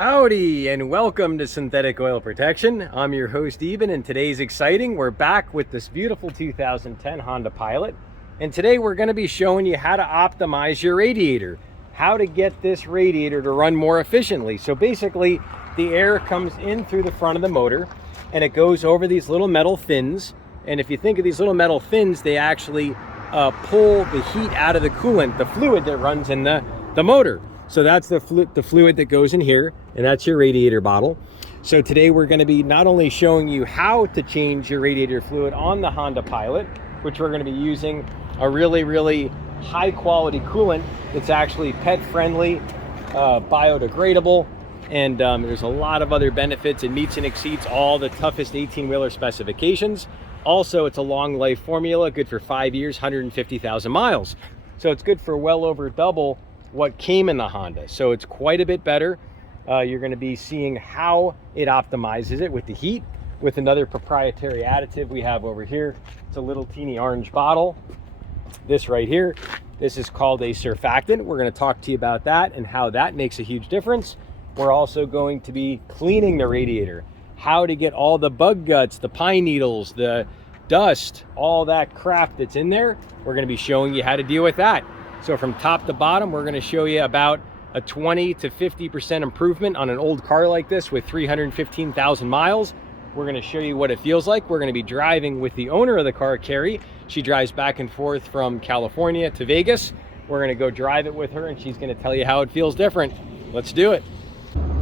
Howdy and welcome to Synthetic Oil Protection. I'm your host Eben, and today's exciting. We're back with this beautiful 2010 Honda Pilot, and today we're going to be showing you how to optimize your radiator, how to get this radiator to run more efficiently. So basically the air comes in through the front of the motor and it goes over these little metal fins, and if you think of these little metal fins, they actually pull the heat out of the coolant, the fluid that runs in the motor. So that's the fluid that goes in here, and that's your radiator bottle. So today we're going to be not only showing you how to change your radiator fluid on the Honda Pilot, which we're going to be using a really high quality coolant that's actually pet friendly, biodegradable, and there's a lot of other benefits. It meets and exceeds all the toughest 18-wheeler specifications. Also, it's a long life formula, good for 5 years, 150,000 miles. So it's good for well over double what came in the Honda. So it's quite a bit better. You're going to be seeing how it optimizes it with the heat, with another proprietary additive we have over here. It's a little teeny orange bottle. This right here, this is called a surfactant. We're going to talk to you about that and how that makes a huge difference. We're also going to be cleaning the radiator, how to get all the bug guts, the pine needles, the dust, all that crap that's in there. We're going to be showing you how to deal with that. So from top to bottom, we're going to show you about a 20 to 50% improvement on an old car like this with 315,000 miles. We're going to show you what it feels like. We're going to be driving with the owner of the car, Carrie. She drives back and forth from California to Vegas. We're going to go drive it with her, and she's going to tell you how it feels different. Let's do it.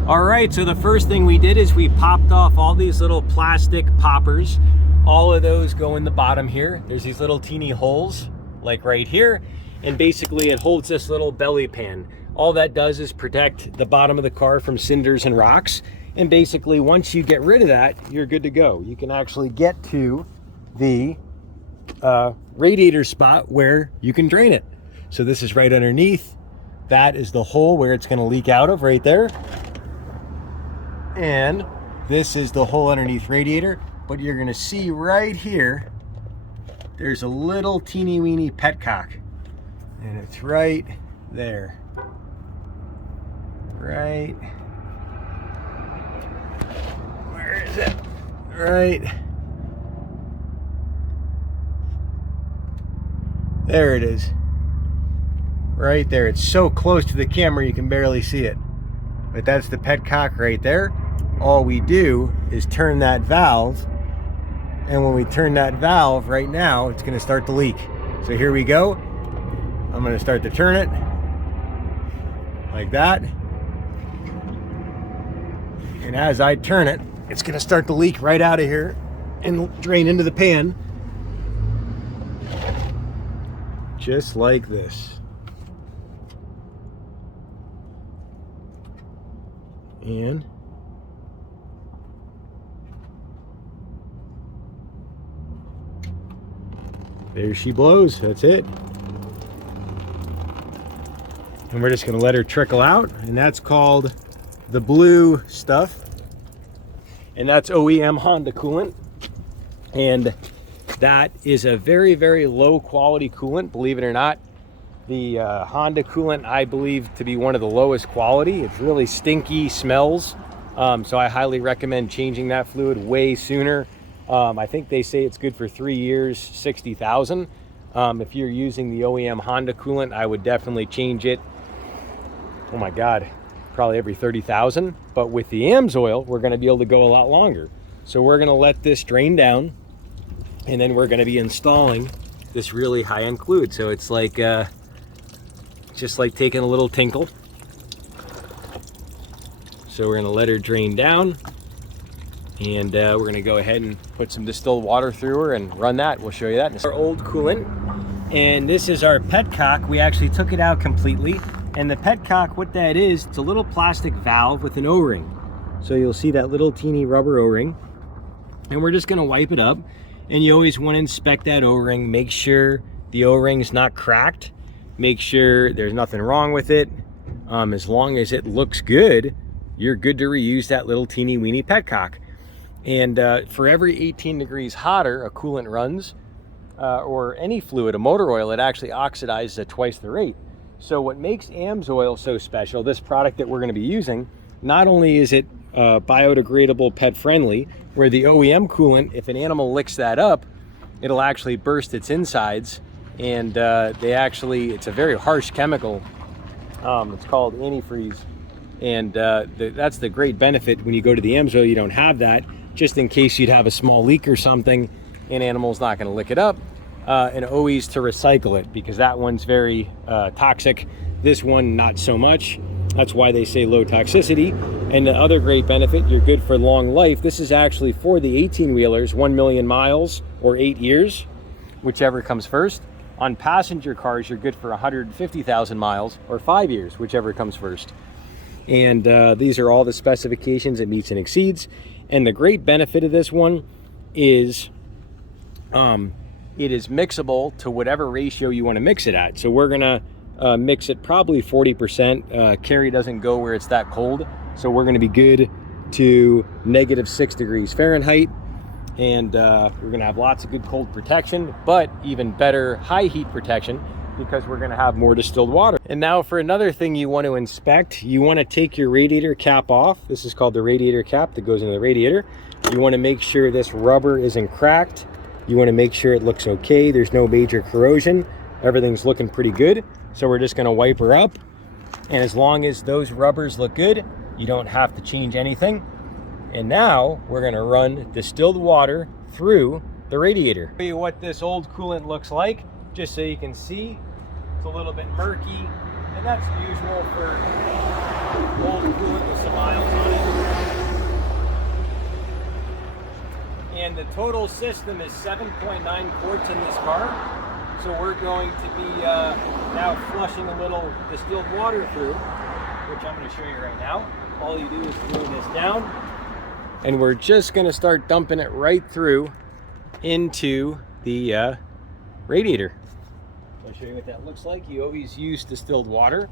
All right, so the first thing we did is we popped off all these little plastic poppers. All of those go in the bottom here. There's these little teeny holes, like right here. And basically it holds this little belly pan. All that does is protect the bottom of the car from cinders and rocks. And basically once you get rid of that, you're good to go. You can actually get to the radiator spot where you can drain it. So this is right underneath. That is the hole where it's going to leak out of right there. And this is the hole underneath radiator. But you're going to see right here, there's a little teeny weeny petcock. And it's right there. Right. Where is it? Right. There it is. Right there. It's so close to the camera you can barely see it. But that's the petcock right there. All we do is turn that valve. And when we turn that valve right now, it's going to start to leak. So here we go. I'm going to start to turn it like that. And as I turn it, it's going to start to leak right out of here and drain into the pan. Just like this. And there she blows. That's it. And we're just going to let her trickle out, and that's called the blue stuff, and that's OEM Honda coolant, and that is a very low quality coolant, believe it or not. The Honda coolant I believe to be one of the lowest quality. It's really stinky, smells, so I highly recommend changing that fluid way sooner. I think they say it's good for 3 years, 60,000. If you're using the OEM Honda coolant, I would definitely change it. Oh my God, probably every 30,000. But with the Amsoil, we're going to be able to go a lot longer. So we're going to let this drain down, and then we're going to be installing this really high-end fluid. So it's like just like taking a little tinkle. So we're going to let her drain down, and we're going to go ahead and put some distilled water through her and run that. We'll show you that. Our old coolant, and this is our petcock. We actually took it out completely. And the petcock, what that is, it's a little plastic valve with an O-ring. So you'll see that little teeny rubber O-ring. And we're just going to wipe it up. And you always want to inspect that O-ring. Make sure the O-ring's not cracked. Make sure there's nothing wrong with it. As long as it looks good, you're good to reuse that little teeny weeny petcock. And for every 18 degrees hotter a coolant runs, or any fluid, a motor oil, it actually oxidizes at twice the rate. So what makes Amsoil so special, this product that we're going to be using, not only is it biodegradable, pet friendly, where the OEM coolant, if an animal licks that up, it'll actually burst its insides, and it's a very harsh chemical. It's called antifreeze, and that's the great benefit. When you go to the Amsoil, you don't have that, just in case you'd have a small leak or something. An animal's not going to lick it up, and always to recycle it, because that one's very toxic. This one, not so much. That's why they say low toxicity. And the other great benefit, you're good for long life. This is actually for the 18-wheelers, 1 million miles or 8 years, whichever comes first. On passenger cars, you're good for 150,000 miles or 5 years, whichever comes first. And these are all the specifications it meets and exceeds. And the great benefit of this one is it is mixable to whatever ratio you want to mix it at. So we're gonna mix it probably 40%. Carry doesn't go where it's that cold, so we're gonna be good to -6 degrees Fahrenheit. And we're gonna have lots of good cold protection, but even better high heat protection, because we're gonna have more distilled water. And now for another thing you want to inspect, you want to take your radiator cap off. This is called the radiator cap that goes into the radiator. You want to make sure this rubber isn't cracked. You want to make sure it looks okay. There's no major corrosion. Everything's looking pretty good. So we're just going to wipe her up. And as long as those rubbers look good, you don't have to change anything. And now we're going to run distilled water through the radiator. I'll show you what this old coolant looks like, just so you can see. It's a little bit murky, and that's usual for old coolant with some miles on it. And the total system is 7.9 quarts in this car. So we're going to be now flushing a little distilled water through, which I'm going to show you right now. All you do is glue this down, and we're just going to start dumping it right through into the radiator. I'll show you what that looks like. You always use distilled water.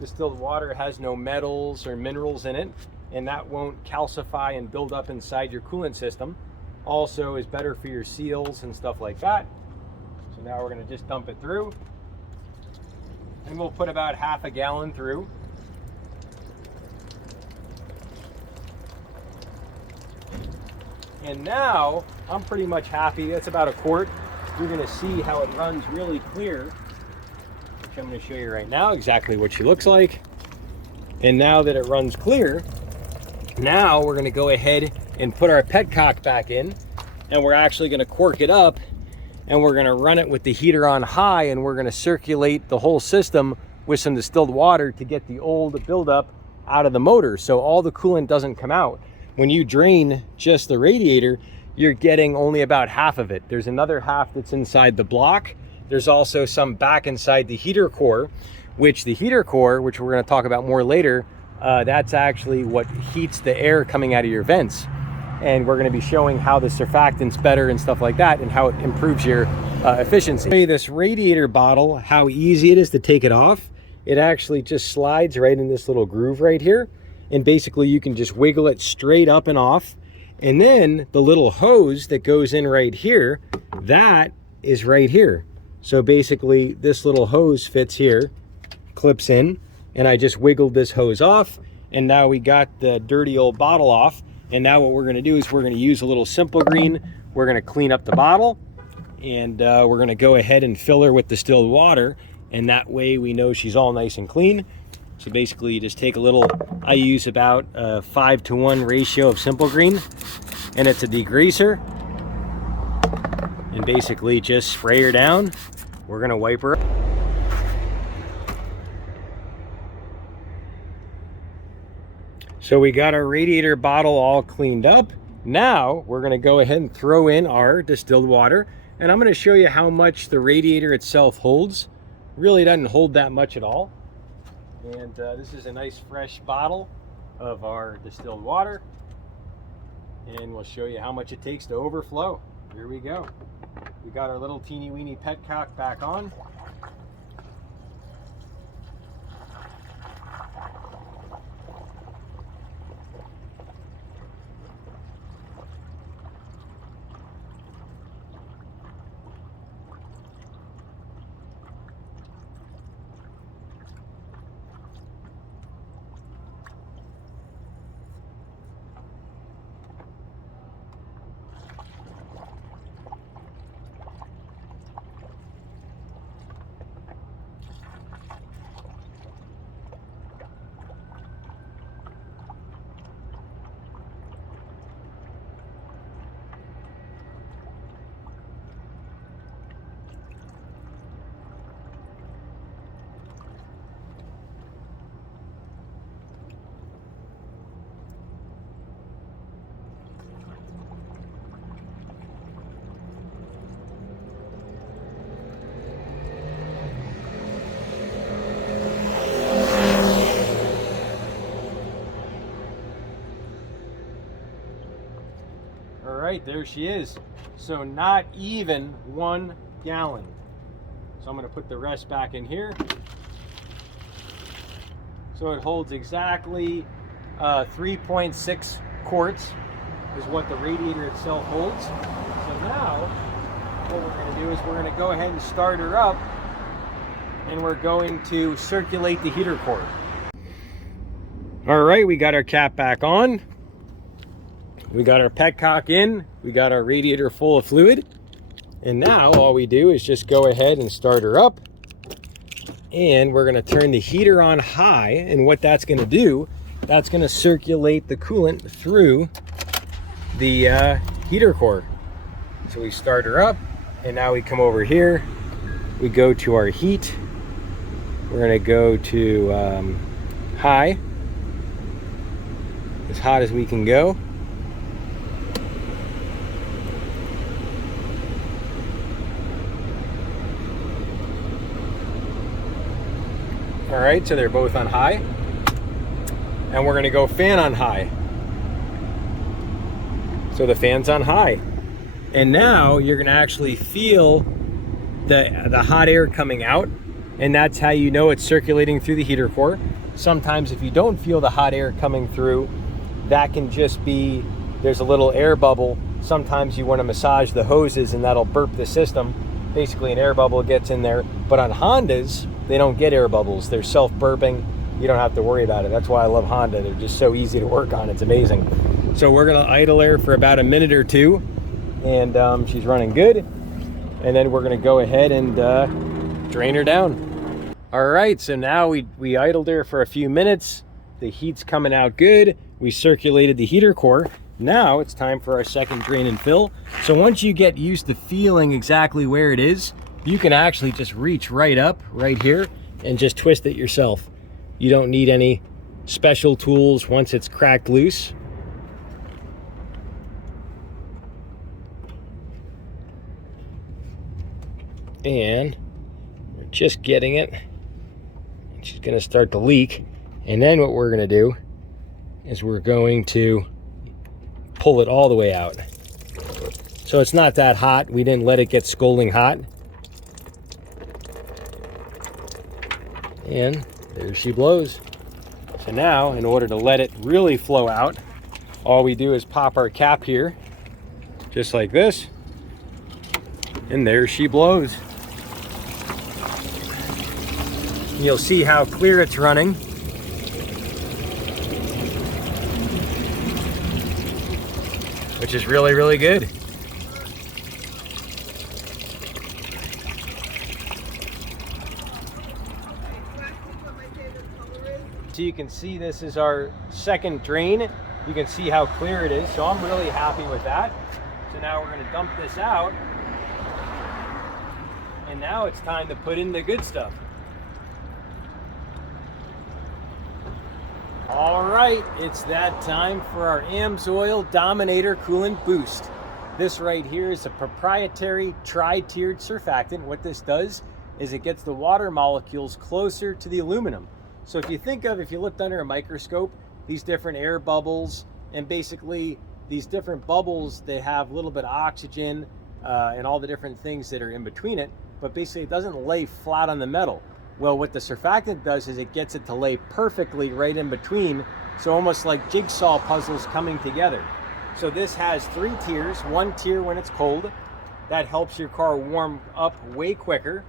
Distilled water has no metals or minerals in it, and that won't calcify and build up inside your coolant system. Also is better for your seals and stuff like that. So now we're going to just dump it through, and we'll put about half a gallon through. And now I'm pretty much happy. That's about a quart. You're going to see how it runs really clear, which I'm going to show you right now exactly what she looks like. And now that it runs clear, now we're going to go ahead and put our petcock back in, and we're actually going to cork it up, and we're going to run it with the heater on high, and we're going to circulate the whole system with some distilled water to get the old buildup out of the motor, so all the coolant doesn't come out. When you drain just the radiator, you're getting only about half of it. There's another half that's inside the block. There's also some back inside the heater core, which we're going to talk about more later, that's actually what heats the air coming out of your vents. And we're going to be showing how the surfactant's better and stuff like that, and how it improves your efficiency. This radiator bottle, how easy it is to take it off. It actually just slides right in this little groove right here, and basically you can just wiggle it straight up and off. And then the little hose that goes in right here, that is right here. So basically this little hose fits here, clips in, and I just wiggled this hose off, and now we got the dirty old bottle off. And now what we're going to do is we're going to use a little Simple Green. We're going to clean up the bottle, and we're going to go ahead and fill her with distilled water, and that way we know she's all nice and clean. So basically you just take a little, I use about a 5-to-1 ratio of Simple Green, and it's a degreaser, and basically just spray her down. We're going to wipe her up. So we got our radiator bottle all cleaned up. Now we're going to go ahead and throw in our distilled water, and I'm going to show you how much the radiator itself holds. Really doesn't hold that much at all. And this is a nice fresh bottle of our distilled water, and we'll show you how much it takes to overflow. Here we go. We got our little teeny weeny petcock back on. All right, there she is. So not even 1 gallon. So I'm going to put the rest back in here. So it holds exactly 3.6 quarts is what the radiator itself holds. So now what we're going to do is we're going to go ahead and start her up, and we're going to circulate the heater core. All right, we got our cap back on. We got our petcock in. We got our radiator full of fluid. And now all we do is just go ahead and start her up. And we're going to turn the heater on high. And what that's going to do, that's going to circulate the coolant through the heater core. So we start her up, and now we come over here. We go to our heat. We're going to go to high, as hot as we can go. All right, so they're both on high. And we're gonna go fan on high. So the fan's on high. And now you're gonna actually feel the hot air coming out, and that's how you know it's circulating through the heater core. Sometimes if you don't feel the hot air coming through, that can just be, there's a little air bubble. Sometimes you wanna massage the hoses and that'll burp the system. Basically an air bubble gets in there. But on Hondas, they don't get air bubbles. They're self-burping. You don't have to worry about it. That's why I love Honda. They're just so easy to work on. It's amazing. So we're gonna idle her for about a minute or two, and she's running good. And then we're gonna go ahead and drain her down. All right, so now we idled her for a few minutes. The heat's coming out good. We circulated the heater core. Now it's time for our second drain and fill. So once you get used to feeling exactly where it is, you can actually just reach right up right here and just twist it yourself. You don't need any special tools once it's cracked loose. And we're just getting it. She's gonna start to leak. And then what we're gonna do is we're going to pull it all the way out. So it's not that hot. We didn't let it get scalding hot. And there she blows. So now, in order to let it really flow out, all we do is pop our cap here, just like this, and there she blows. And you'll see how clear it's running. Which is really, really good. So you can see this is our second drain. You can see how clear it is. So I'm really happy with that. So now we're gonna dump this out. And now it's time to put in the good stuff. All right, it's that time for our Amsoil Dominator Coolant Boost. This right here is a proprietary tri-tiered surfactant. What this does is it gets the water molecules closer to the aluminum. So if you think of, if you looked under a microscope, these different air bubbles, and basically these different bubbles, they have a little bit of oxygen and all the different things that are in between it, but basically it doesn't lay flat on the metal. Well, what the surfactant does is it gets it to lay perfectly right in between, so almost like jigsaw puzzles coming together. So this has 3 tiers. 1 tier when it's cold, that helps your car warm up way quicker.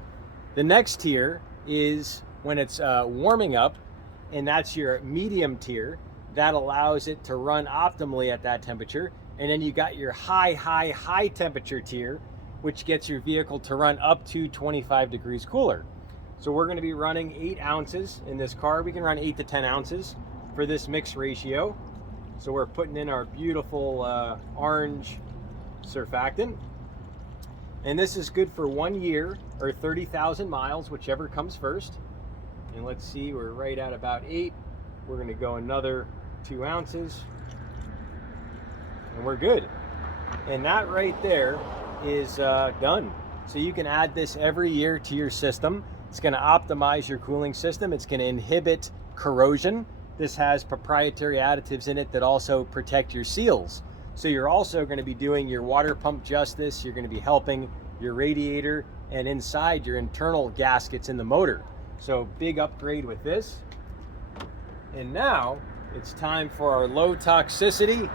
The next tier is when it's warming up, and that's your medium tier. That allows it to run optimally at that temperature. And then you got your high temperature tier, which gets your vehicle to run up to 25 degrees cooler. So we're gonna be running 8 ounces in this car. We can run 8 to 10 ounces for this mix ratio. So we're putting in our beautiful orange surfactant. And this is good for 1 year or 30,000 miles, whichever comes first. And let's see, we're right at about 8. We're gonna go another 2 ounces. And we're good. And that right there is done. So you can add this every year to your system. It's going to optimize your cooling system. It's going to inhibit corrosion. This has proprietary additives in it that also protect your seals. So you're also going to be doing your water pump justice. You're going to be helping your radiator and inside your internal gaskets in the motor. So big upgrade with this. And now it's time for our low toxicity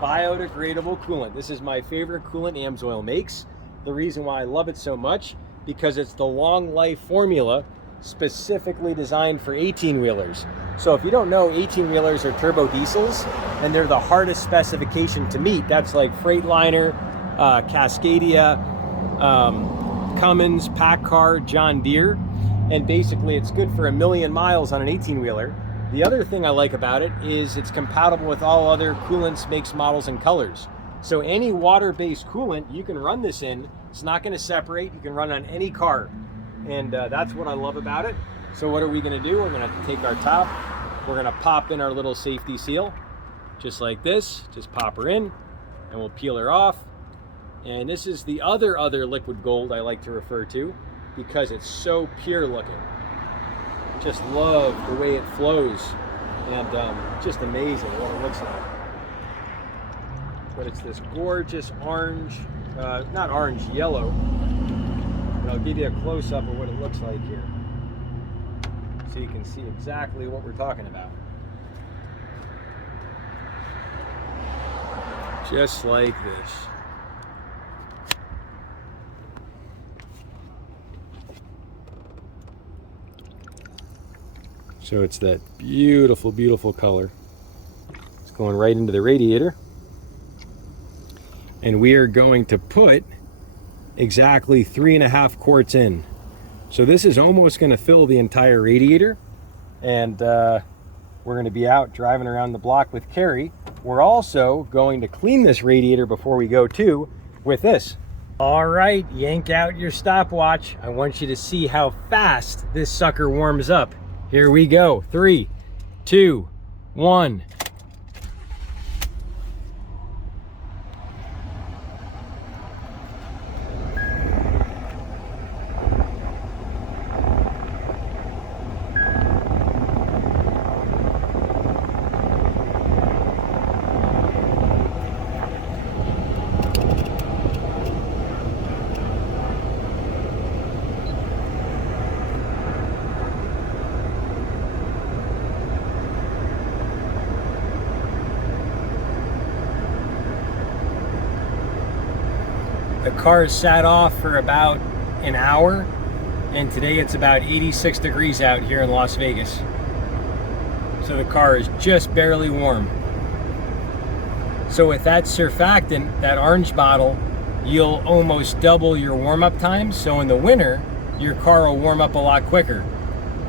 biodegradable coolant. This is my favorite coolant Amsoil makes. The reason why I love it so much, because it's the long life formula specifically designed for 18-wheelers. So if you don't know, 18-wheelers are turbo diesels, and they're the hardest specification to meet. That's like Freightliner, Cascadia, Cummins, PACCAR, John Deere. And basically it's good for 1,000,000 miles on an 18-wheeler. The other thing I like about it is it's compatible with all other coolants, makes, models, and colors. So any water-based coolant you can run this in. It's not going to separate. You can run on any car. And that's what I love about it. So what are we going to do? We're going to take our top. We're going to pop in our little safety seal, just like this. Just pop her in, and we'll peel her off. And this is the other liquid gold I like to refer to, because it's so pure looking. Just love the way it flows, and just amazing what it looks like. But it's this gorgeous orange, not orange, yellow. And I'll give you a close-up of what it looks like here, so you can see exactly what we're talking about. Just like this. So it's that beautiful, beautiful color. It's going right into the radiator. And we are going to put exactly 3.5 quarts in. So this is almost going to fill the entire radiator. And we're going to be out driving around the block with Carrie. We're also going to clean this radiator before we go too with this. All right, yank out your stopwatch. I want you to see how fast this sucker warms up. Here we go. 3, 2, 1. The car sat off for about an hour, and today it's about 86 degrees out here in Las Vegas. So the car is just barely warm. So with that surfactant, that orange bottle, you'll almost double your warm-up time. So in the winter, your car will warm up a lot quicker.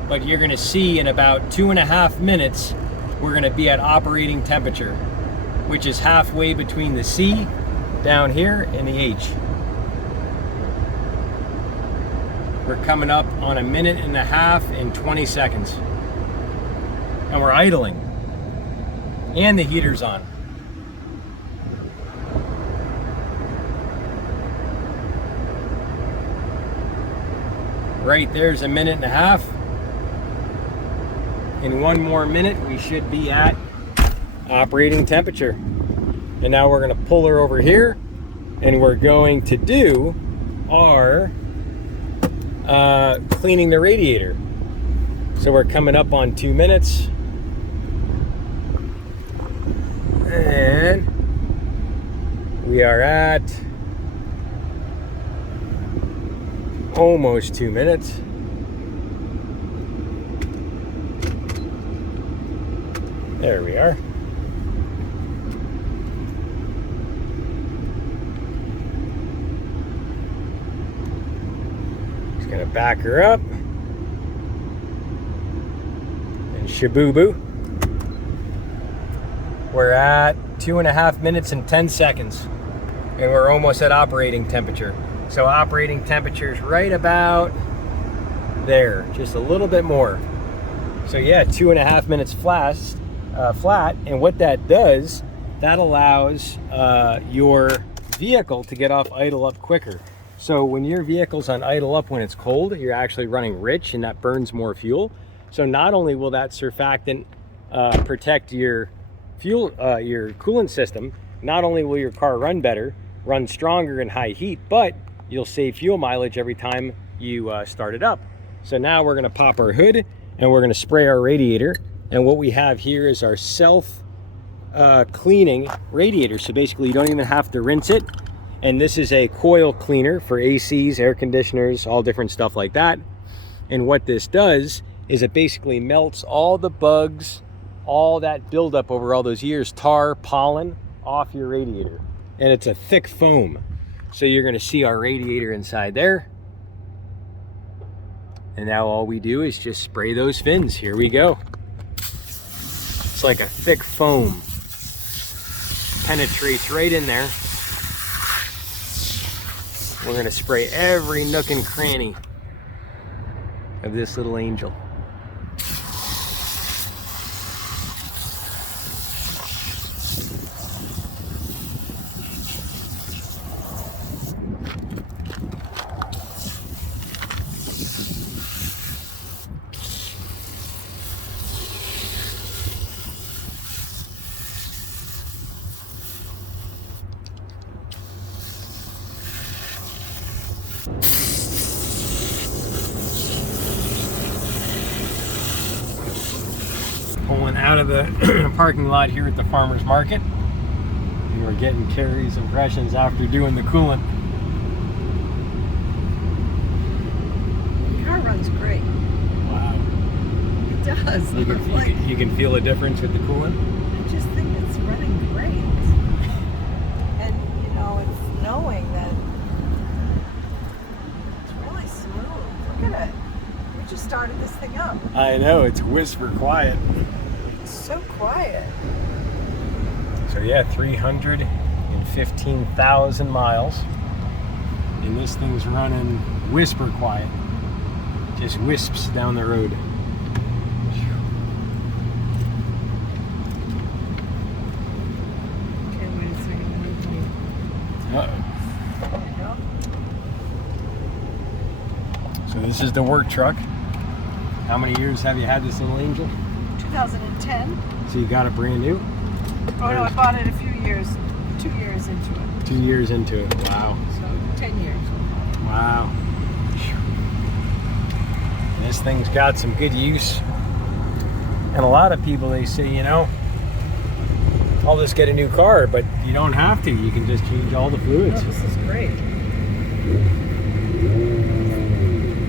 But you're gonna see in about 2.5 minutes, we're gonna be at operating temperature, which is halfway between the C down here and the H. We're coming up on 1.5 minutes and 20 seconds. And we're idling. And the heater's on. Right there's 1.5 minutes. In 1 more minute, we should be at operating temperature. And now we're gonna pull her over here, and we're going to do our cleaning the radiator. So we're coming up on 2 minutes. And we are at almost 2 minutes. There we are. Just gonna back her up. And shaboo-boo. We're at 2.5 minutes and 10 seconds. And we're almost at operating temperature. So operating temperature is right about there, just a little bit more. So yeah, 2.5 minutes flat. And what that does, that allows your vehicle to get off idle up quicker. So when your vehicle's on idle up when it's cold, you're actually running rich, and that burns more fuel. So not only will that surfactant protect your your coolant system, not only will your car run better, run stronger in high heat, but you'll save fuel mileage every time you start it up. So now we're gonna pop our hood and we're gonna spray our radiator. And what we have here is our self cleaning radiator. So basically you don't even have to rinse it. And this is a coil cleaner for ACs, air conditioners, all different stuff like that. And what this does is it basically melts all the bugs, all that buildup over all those years, tar, pollen, off your radiator. And it's a thick foam. So you're gonna see our radiator inside there. And now all we do is just spray those fins. Here we go. It's like a thick foam. Penetrates right in there. We're gonna spray every nook and cranny of this little angel. Pulling out of the parking lot here at the farmer's market. And we're getting Carrie's impressions after doing the coolant. The car runs great. Wow. It does. You can feel a difference with the coolant? I just think it's running great. And, you know, it's knowing that it's really smooth. Look at it. We just started this thing up. I know, it's whisper quiet. It's so quiet. So yeah, 315,000 miles. And this thing's running whisper quiet. Just wisps down the road. Okay, wait a second. Uh-oh. So this is the work truck. How many years have you had this little angel? 2010. So you got it brand new? Oh no, I bought it a few years, 2 years into it. 2 years into it. Wow. So 10 years. Wow. This thing's got some good use. And a lot of people, they say, you know, I'll just get a new car, but you don't have to. You can just change all the fluids. Oh, this is great.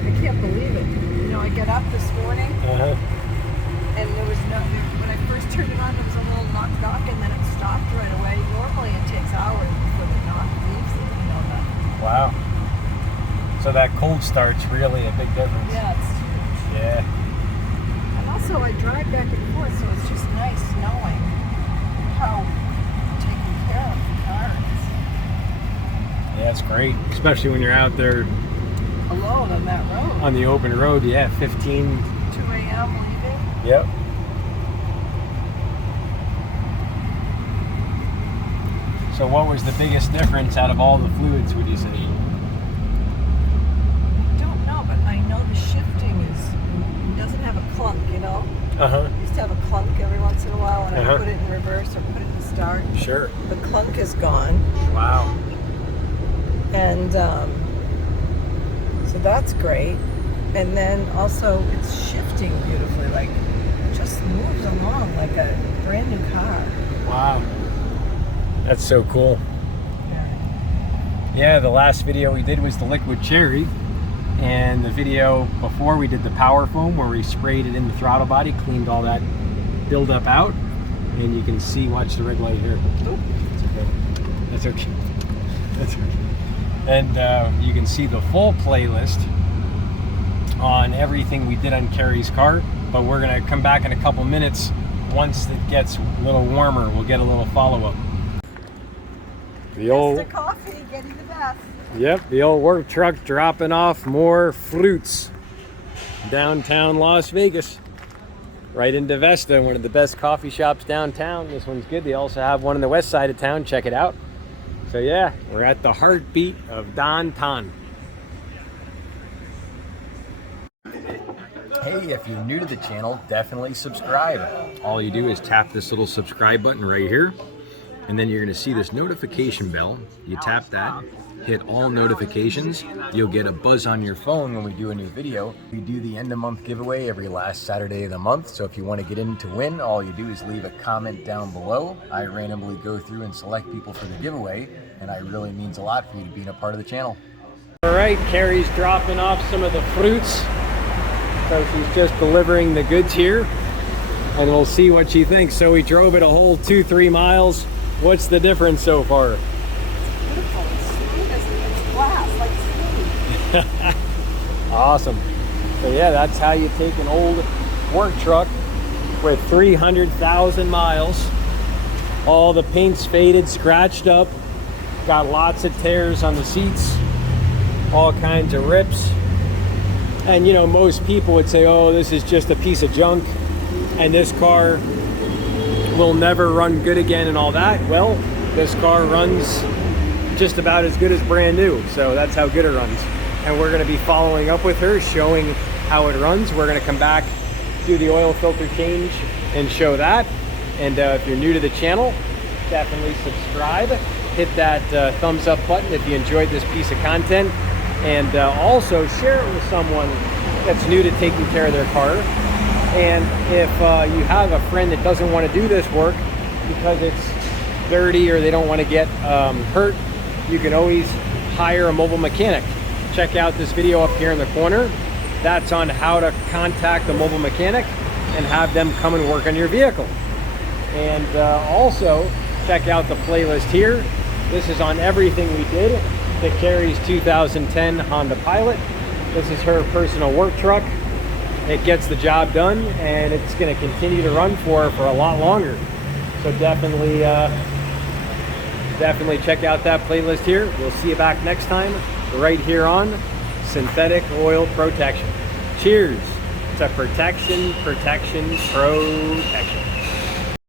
I can't believe it. You know, I got up this morning. And there was when I first turned it on, there was a little knock, and then it stopped right away. Normally it takes hours before the knock leaves it, you know that. Wow. So that cold start's really a big difference. Yeah, it's huge. Yeah. And also I drive back and forth, so it's just nice knowing how taken care of the car is. Yeah, it's great. Especially when you're out there Alone on that road. on the open road. Yeah, 15. 2 a.m. leaving. Yep. So what was the biggest difference out of all the fluids, would you say? I don't know, but I know the shifting it doesn't have a clunk, you know? Uh-huh. It used to have a clunk every once in a while when Uh-huh. I put it in reverse or put it in start. Sure. The clunk is gone. Wow. And so that's great. And then also it's shifting beautifully, like it just moves along like a brand new car. Wow. That's so cool. Yeah. Yeah, the last video we did was the liquid cherry. And the video before we did the power foam where we sprayed it in the throttle body, cleaned all that buildup out. And you can see, watch the red light here. Oop. That's okay. That's okay. That's okay. And you can see the full playlist on everything we did on Carrie's car, but we're gonna come back in a couple minutes. Once it gets a little warmer, we'll get a little follow-up. The old Mr. Coffee, getting the best. Yep, the old work truck dropping off more fruits. Downtown Las Vegas. Right into Vesta, one of the best coffee shops downtown. This one's good. They also have one on the west side of town. Check it out. So yeah, we're at the heartbeat of downtown. Hey Hey, if you're new to the channel, definitely subscribe. All you do is tap this little subscribe button right here, and then you're gonna see this notification bell. You tap that, hit all notifications. You'll get a buzz on your phone when we do a new video. We do the end of month giveaway every last Saturday of the month. So if you want to get in to win, all you do is leave a comment down below. I randomly go through and select people for the giveaway, and it really means a lot for you to being a part of the channel. All right, Carrie's dropping off some of the fruits. So she's just delivering the goods here, and we'll see what she thinks. So we drove it a whole 2-3 miles. What's the difference so far? It's beautiful. It's smooth as glass, like smooth. Awesome. So yeah, that's how you take an old work truck with 300,000 miles. All the paint's faded, scratched up, got lots of tears on the seats, all kinds of rips. And you know, most people would say, oh, this is just a piece of junk and this car will never run good again and all that. Well, this car runs just about as good as brand new. So that's how good it runs. And we're gonna be following up with her, showing how it runs. We're gonna come back, do the oil filter change and show that. And if you're new to the channel, definitely subscribe. Hit that thumbs up button if you enjoyed this piece of content. And also share it with someone that's new to taking care of their car. And if you have a friend that doesn't want to do this work because it's dirty or they don't want to get hurt, you can always hire a mobile mechanic. Check out this video up here in the corner. That's on how to contact a mobile mechanic and have them come and work on your vehicle. And also check out the playlist here. This is on everything we did to Carrie's 2010 Honda Pilot. This is her personal work truck. It gets the job done, and it's going to continue to run for her for a lot longer. So definitely check out that playlist here. We'll see you back next time right here on Synthetic Oil Protection. Cheers to protection, protection, protection.